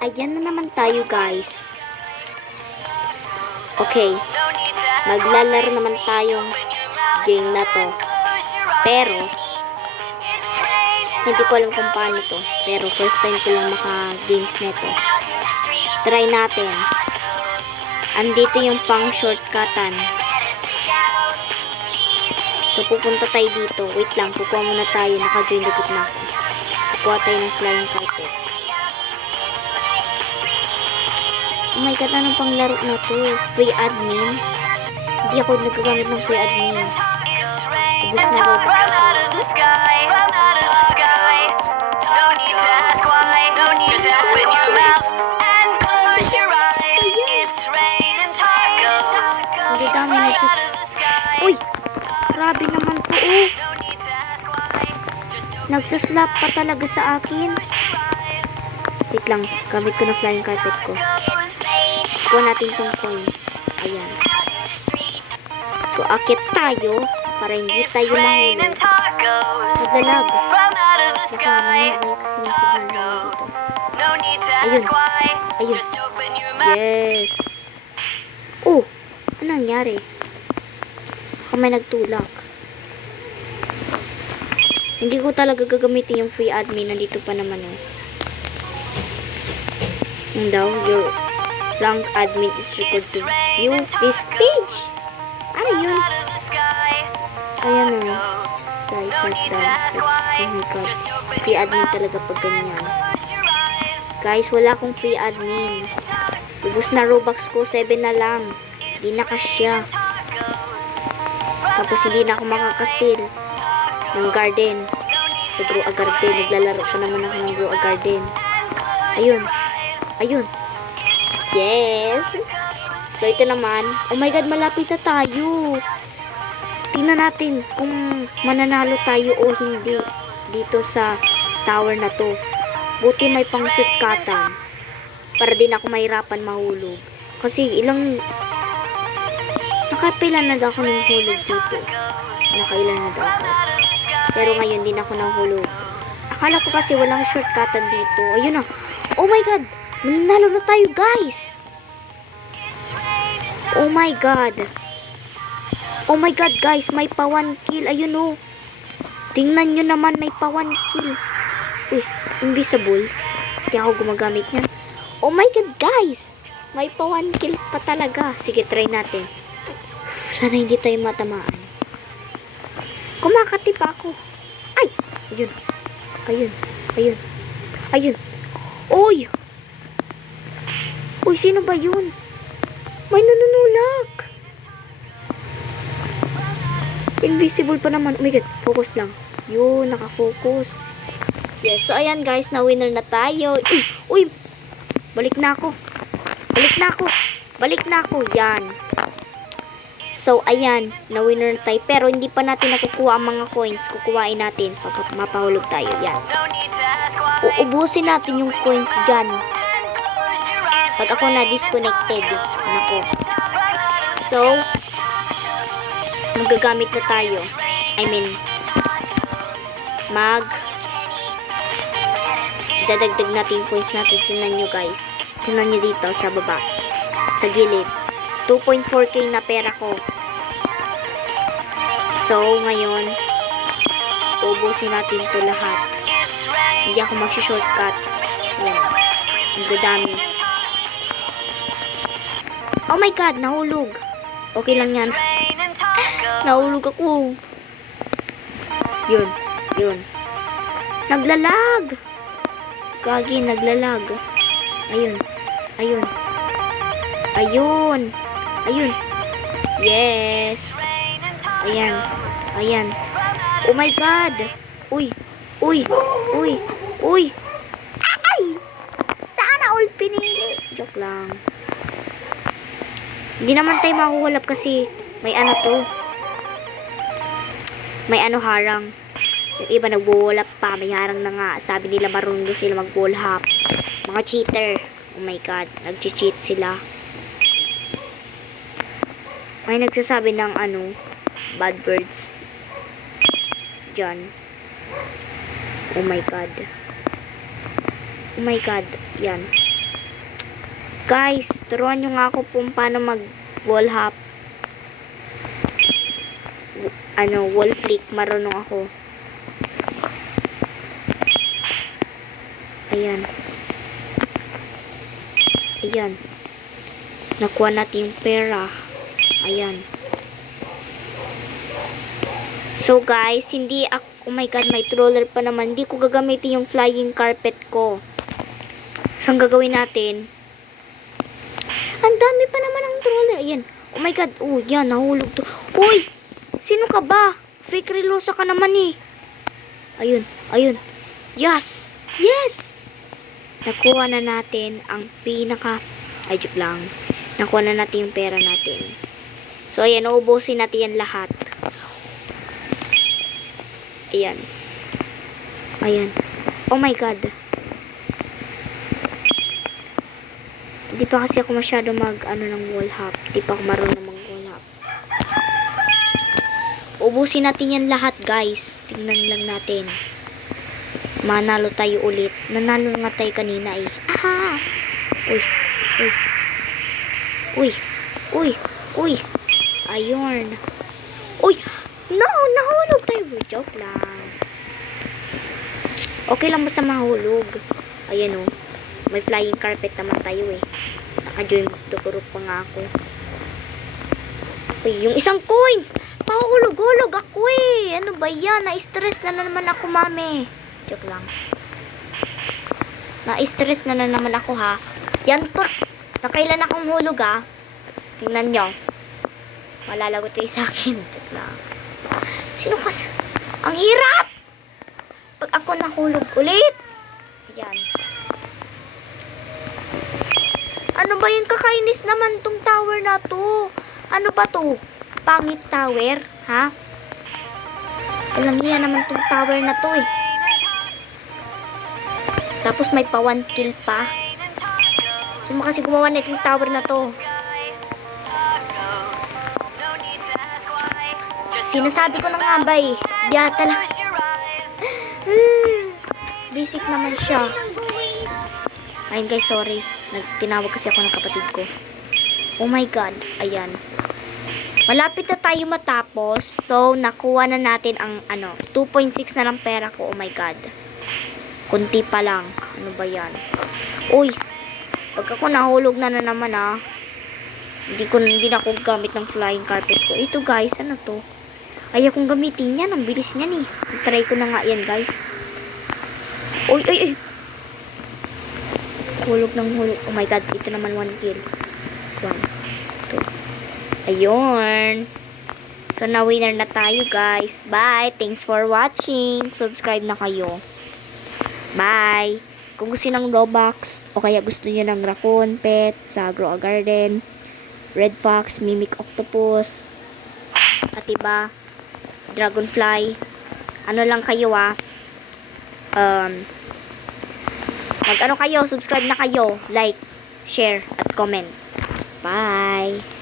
Ayan na naman tayo guys. Okay. Maglalaro naman tayong game na to. Pero, hindi ko alam kung paano to. Pero first time ko lang maka-games nito. Try natin. Andito yung pang shortcutan. So, pupunta tayo dito. Wait lang, kukuha muna tayo. Likod na ako. Kukuha tayo ng flying carpet. Oh my god, anong pang laro na to? Free admin? Hindi ako nagagamit ng free admin. Ubus na. Hindi dami. Uy! Grabe naman po, oh! Just open Nagsaslap pa talaga sa akin. Wait lang, gamit ko na flying carpet ko. Kuha natin tong coins. Ayan. So, akit tayo para hindi tayo mahulog. to Ayun. Ayun. Yes. Oh, ano nangyari? Baka may nagtulak. Hindi ko talaga gagamitin yung free admin. Nandito pa naman oh. Yung daw, your rank admin is required to view this page. Ano yun? Ayan of need to dance. Oh my god. Free admin talaga pag ganyan. Guys, wala akong free admin. Ubus na Robux ko, 7 na lang. Di na kasya. Tapos hindi na ako makakastil ng garden. Sa Grow a Garden. Naglalaro pa naman ako ng Grow a Garden. Ayun. Ayun. Yes. So, ito naman. Oh my God, malapit na tayo. Tingnan natin kung mananalo tayo o hindi dito sa tower na to. Buti may pang shortcutan. Para din ako mahirapan mahulog. Kasi ilang... Nakapila na ako ng hulog dito. Nakailan na daw ako. Pero ngayon din ako nahulog. Akala ko kasi walang shortcutan dito. Ayun na. Oh my God! Mananalo na tayo, guys! Oh my God! Oh my God, guys! May pa 1 kill. Ayun oh. Tingnan nyo naman, may pa 1 kill. Uy, invisible. Hindi ako gumagamit niyan. Oh my God, guys! May pa 1 kill pa talaga. Sige, try natin. Sana hindi tayo matamaan. Kumakati pa ako. Ay! Ayun. Ayun. Ayun. Ayun. Uy! Uy, sino ba yun? May nanunulak. Invisible pa naman. Oh my God. Focus lang. Yun, nakafocus. Yes. So, ayan guys. Na-winner na tayo. Uy! Uy! Balik na ako. Balik na ako. Balik na ako. Yan. So, ayan, na-winner na tayo. Pero hindi pa natin nakukuha ang mga coins. Kukuhain natin. Mapahulog tayo. Yan. Uubusin natin yung coins gun. Pag ako na-disconnected. Nako. So, magagamit na tayo. I mean, mag dadagdag natin coins natin. Tingnan nyo guys. Tingnan nyo dito sa baba. Sa gilid. 2.4k na pera ko. So, ngayon, ubusin natin to lahat. Hindi ako mag-shortcut. Yan. Ang dadami. Oh my God, nahulog. Okay lang yan. Nahulog ako. Yun. Yun. Naglalag. Gagi, naglalag. Ayun. Ayun. Ayun. Ayun. Yes. Ayan. Ayan. Oh my God. Uy. Uy. Uy. Uy. Ay! Sana all pinili. Joke lang. Hindi naman tayo makukulap kasi may ano to. May ano harang. Yung iba nagbuwalap pa. May harang na nga. Sabi nila marunong sila mag-wall hop. Mga cheater. Oh my God. Nag-cheat sila. May nagsasabi ng ano, bad words. Diyan. Oh my God. Oh my God. Yan. Guys, turuan nyo nga ako kung paano mag wall hop. Ano, wall flick. Marunong ako. Ayan. Ayan. Nakuha natin yung pera. Ayan. So guys, hindi ako, oh my god, may troller pa naman. Hindi ko gagamitin yung flying carpet ko. So, ang gagawin natin, ang dami pa naman ng troller. Ayan. Oh my god, oh, yan, nahulog to. Uy! Sino ka ba? Fake relosa ka naman eh. Ayun, ayun. Yes! Yes! Nakuha na natin ang pinaka... Ay, joke lang. Nakuha na natin yung pera natin. So, ayan, uubusin natin yan lahat. Ayan. Ayan. Oh my God. Hindi pa kasi ako masyado mag, ano, ng wall hop. Hindi pa ako marunong mag wall hop. Ubusin natin yan lahat, guys. Tingnan lang natin. Manalo tayo ulit. Nanalo nga tayo kanina eh. Aha! Uy. Uy. Uy. Uy. Uy. Ayun. Uy. No! Nahulog tayo. Joke lang. Okay lang basta mahulog. Ayan o. May flying carpet naman tayo eh. Naka-join to pa nga ako. Uy, yung isang coins! Pahulog-hulog ako eh. Ano ba yan? Na-stress na, na naman ako, mami. Joke lang. Na-stress na na naman ako ha. Yan to. Nakailan akong hulog ha. Tingnan nyo. Malalagot kayo sa akin. Joke lang. Sino ka? Ang hirap! Pag ako nahulog ulit. Ayan. Ano ba yung kakainis naman tong tower na to? Ano ba to? Pangit tower? Ha? Alam niya naman tong tower na to eh. Tapos may pa one kill pa. Sino kasi gumawa na itong tower na to? Sinasabi ko na nga ba eh. Yata lang. Hmm, Basic naman siya. Ayun guys, sorry. Nagtinawag kasi ako ng kapatid ko. Oh my god. Ayan. Malapit na tayo matapos. So, nakuha na natin ang ano, 2.6 na lang pera ko. Oh my god. Kunti pa lang. Ano ba yan? Uy. Pag ako nahulog na na naman ah. Hindi ko hindi na ako gamit ng flying carpet ko. Ito guys, ano to? Ayaw kong gamitin yan. Ang bilis niyan eh. Try ko na nga yan guys. Uy, uy, uy. Hulog ng hulog. Oh my god, ito naman one kill. One, two. Ayun. So, na-winner na tayo, guys. Bye. Thanks for watching. Subscribe na kayo. Bye. Kung gusto ng Robux, o kaya gusto niyo ng Raccoon, Pet, sa Grow a Garden, Red Fox, Mimic Octopus, at iba, Dragonfly, ano lang kayo ah, um, mag ano kayo, subscribe na kayo, like, share, at comment. Bye!